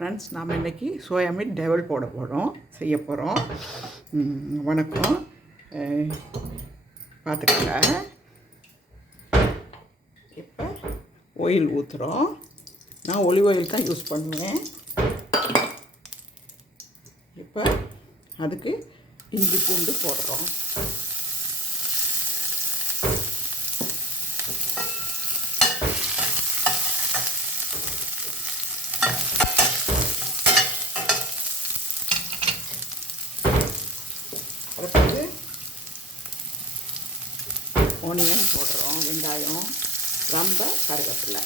Friends, நாம் இன்றைக்கி soya meet டெவல் செய்ய போகிறோம். வணக்கம். பார்த்துக்கங்க. இப்போ ஆயில் ஊற்றுறோம். நான் ஒலிவ் ஆயில் தான் யூஸ் பண்ணுவேன். இப்போ அதுக்கு இஞ்சி பூண்டு போடுறோம். அடுத்தது ஆனியன் போடுறோம், வெங்காயம், ரொம்ப கருவேப்பிலை.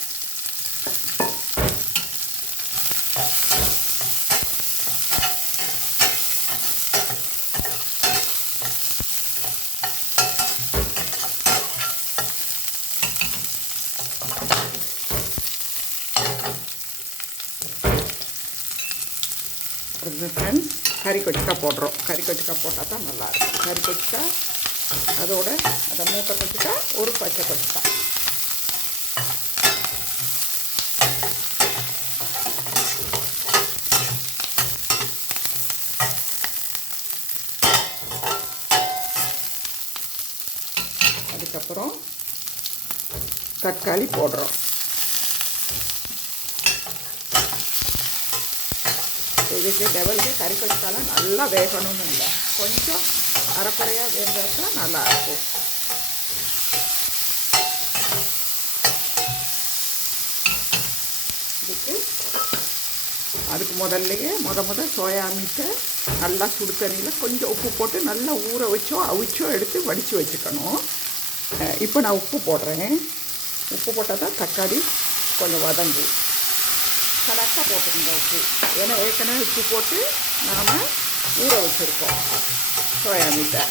அடுத்தது ஃப்ரெண்ட்ஸ், கறி கொச்சிக்காய் போடுறோம். கறி கொச்சிக்காய் போட்டால் தான் நல்லாயிருக்கும். கறி கொச்சிக்காய் அதோட அதை மூட்டை கொச்சிக்காய், ஒரு பச்சை கொச்சிக்காய். அதுக்கப்புறம் தக்காளி போடுறோம். இதுக்கு டெவலுக்கு கறி கொச்சிக்காலாம் நல்லா வேகணும்னு இல்லை, கொஞ்சம் அரைக்குறையாக வேகிறதா நல்லாயிருக்கும். அதுக்கு முதல்லையே சோயா மீட்டை நல்லா சுடு தண்ணியில் கொஞ்சம் உப்பு போட்டு நல்லா ஊற வச்சோ அவிச்சோ எடுத்து வடித்து வச்சுக்கணும். இப்போ நான் உப்பு போடுறேன். உப்பு போட்டால் தான் தக்காளி கொஞ்சம் வதங்கும். கரெக்டாக போட்டுருங்க உப்பு. ஏன்னா ஏற்கனவே உப்பு போட்டு நாம் ஊற வச்சுருக்கோம் சோயா மீட்டை.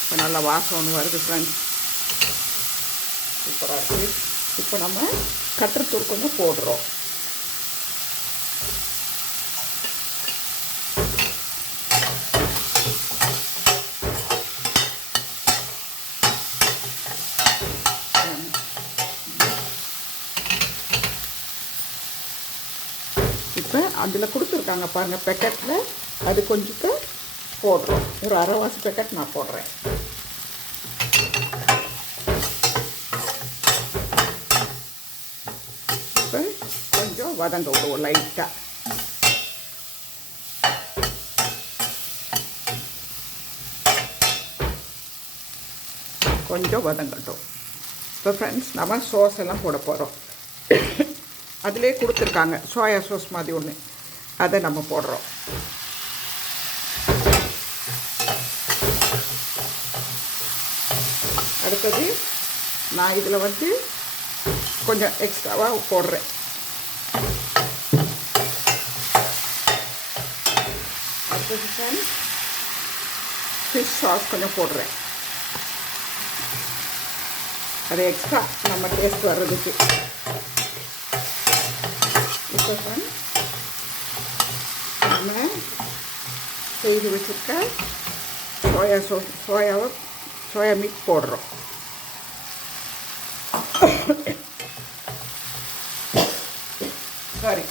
இப்போ நல்லா வாசம் ஒன்று வருது ஃப்ரெண்ட்ஸ், சூப்பராக இருக்குது. இப்போ நம்ம கட்டர்தூள் கொஞ்சம் போடுறோம். இப்போ அதில் கொடுத்துருக்காங்க பாருங்கள் பேக்கெட்டில், அது கொஞ்சம் போடுறோம். ஒரு அரைவாசி பேக்கெட் நான் போடுறேன். இப்போ கொஞ்சம் வதங்க விடுவோம் லைட்டாக. கொஞ்சம் வதங்கட்டும். இப்போ ஃப்ரெண்ட்ஸ், நம்ம சோஸ் எல்லாம் போட போகிறோம். அதிலே கொடுத்துருக்காங்க சோயா சாஸ் மாதிரி ஒன்று, அதை நம்ம போடுறோம். அடுத்தது நான் இதில் கொஞ்சம் எக்ஸ்ட்ராவாக போடுறேன். அடுத்தது ஃபிஷ் சாஸ் கொஞ்சம் போடுறேன். அது எக்ஸ்ட்ரா நம்ம டேஸ்ட் வர்றதுக்கு. இப்போ நம்ம செய்து வச்சுருக்க சோயா மீட் போடுறோம். சாரி,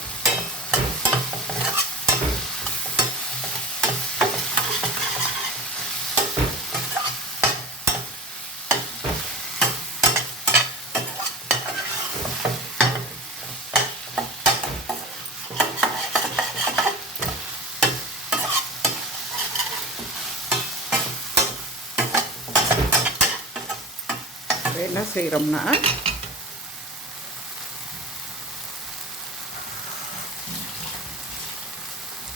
என்ன செய்கிறோம்னா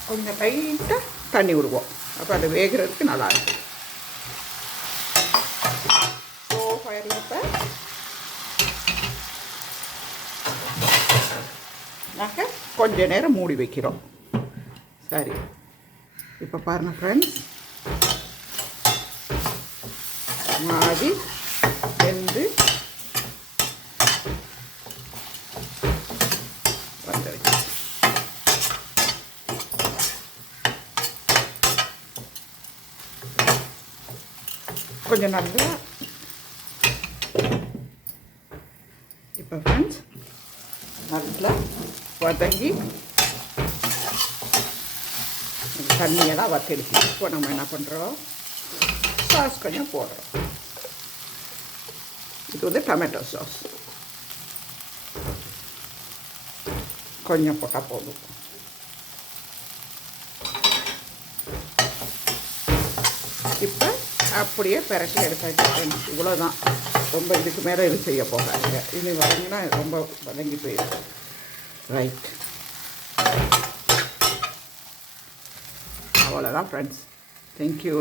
கொஞ்சம் லைட்டாக தண்ணி விடுவோம். அப்போ அது வேகிறதுக்கு நல்லாயிருக்கும். ஸோ ஃபயரில் இப்போ நாங்கள் கொஞ்ச நேரம் மூடி வைக்கிறோம். சரி, இப்போ பாருங்கள் ஃப்ரெண்ட்ஸ், மாதிரி வெந்து வந்துருச்சு. கொஞ்சம் நல்லா இப்போ ஃப்ரெண்ட்ஸ் நல்லா வதங்கி தண்ணியெல்லாம் வத்தெடுத்து இப்போ நம்ம என்ன பண்ணுறோம், சாஸ் கொஞ்சம் போடுறோம். இது வந்து டொமேட்டோ சாஸ் கொஞ்சம் போட்டால் போதும். இப்போ அப்படியே பிரட்டி எடுத்தாச்சு. இவ்வளோதான், ரொம்ப இதுக்கு மேலே இது செய்ய போகாதுங்க. இது வதங்கினா ரொம்ப வதங்கி போயிடும். ரைட், அவ்வளோதான் ஃப்ரெண்ட்ஸ். தேங்க்யூ.